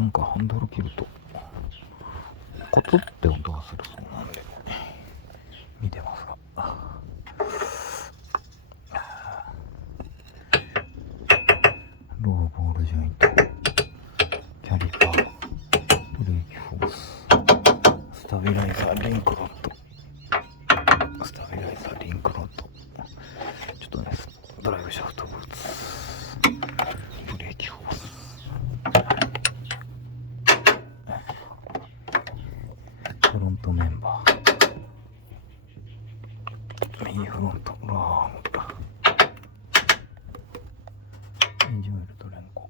なんかハンドル切るとコツって音がするそうなんで見てますが、ローボールジョイント、キャリパー、ブレーキフォース、スタビライザー、リンクロッド、スタビライザー、リンクロッド、ちょっとね、ドライブシャフトブーツ、ブレーキフォース、フロントメンバー、右フロントラーム、エンジンオイルと連国、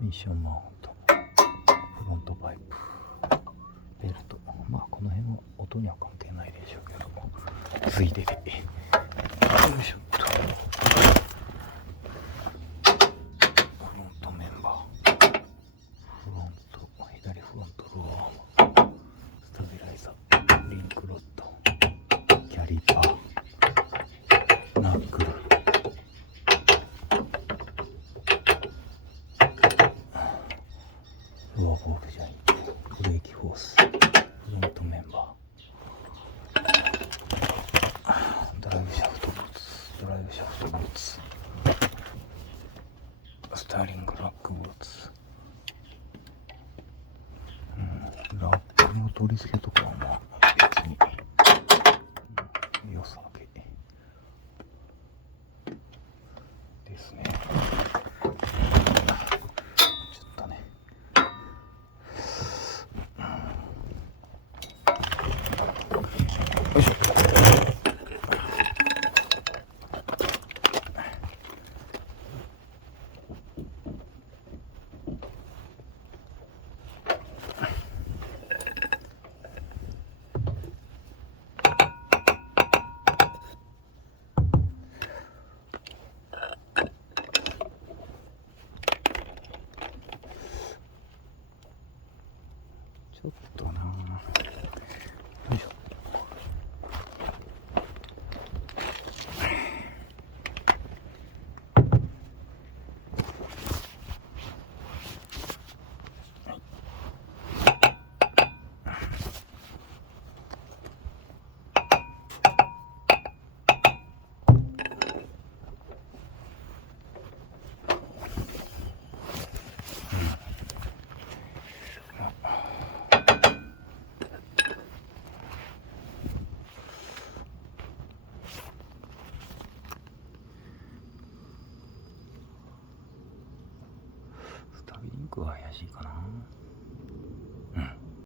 ミッションマウント、フロントパイプ、ベルト、まあこの辺は音には関係ないでしょうけども、ついでで、よいしょっと、フロントメンバー、フロント、左フロントローアーム、スタビライザー、リンクロッド、キャリパー、ナックル、ローボールジョイント、ブレーキフォース、フロントメンバー、ドライブシャフトブーツ、ドライブシャフトブーツ、スターリングラックブーツ、ラックの取り付けとかはまあ別に、良さげですね。ちょっとね、よいしょ。ちょっとな、よいしょ。スタビリンクは怪しいかな。